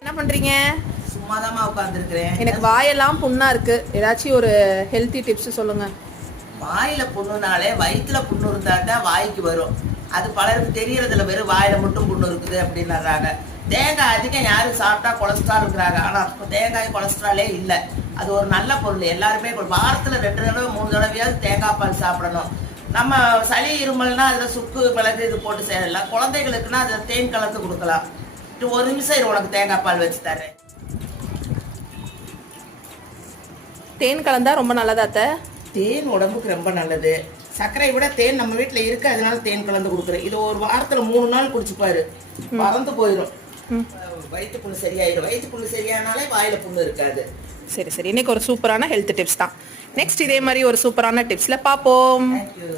என்ன பண்றீங்க? சும்மாதாம்மா உட்காந்துருக்கிறேன். எனக்கு வாயெல்லாம் புண்ணா இருக்கு. ஏதாச்சும் ஒரு ஹெல்த்தி டிப்ஸ் சொல்லுங்க. வாயில புண்ணுனாலே வயிற்றுல புண்ணு இருந்தாட்டா வாய்க்கு வரும். அது பலருக்கு தெரியறதில்ல, வெறும் வாயில மட்டும் புண்ணு இருக்குது அப்படின்னுறாங்க. தேங்காய் அதிகம் யாரும் சாப்பிட்டா கொலஸ்ட்ரால் இருக்கிறாங்க. ஆனால் தேங்காய் கொலஸ்ட்ராலே இல்லை. அது ஒரு நல்ல பொருள். எல்லாருமே வாரத்தில் 2 தடவை 3 தடவையாவது தேங்காய் பால் சாப்பிடணும். நம்ம சளி இருமல்னா அதில் சுக்கு மிளகு இது போட்டு செய்யலாம். குழந்தைகளுக்குன்னா அதில் தேன் கலந்து கொடுக்கலாம். ஒரு நிமிஷம் உனக்கு தேங்காய் பால் வச்சு தரேன். தேன் கலந்தா ரொம்ப நல்லதா அத்தை? தேன் உடம்புக்கு ரொம்ப நல்லது. சர்க்கரையை விட தேன் நம்ம வீட்டில் இருக்கு, அதனால தேன் கலந்து கொடுக்குறேன். இது ஒரு வாரத்தில் 3 நாள் குடிச்சுப்பாரு, மறந்து போயிடும். வயிற்று புண்ணு சரியாயிடும். வயிற்று புண்ணு சரியானாலே வாயில புண்ணு இருக்காது. சரி சரி, இன்னைக்கு ஒரு சூப்பரான ஹெல்த் டிப்ஸ் தான். நெக்ஸ்ட் இதே மாதிரி ஒரு சூப்பரான டிப்ஸ்ல பார்ப்போம். தேங்க்யூ.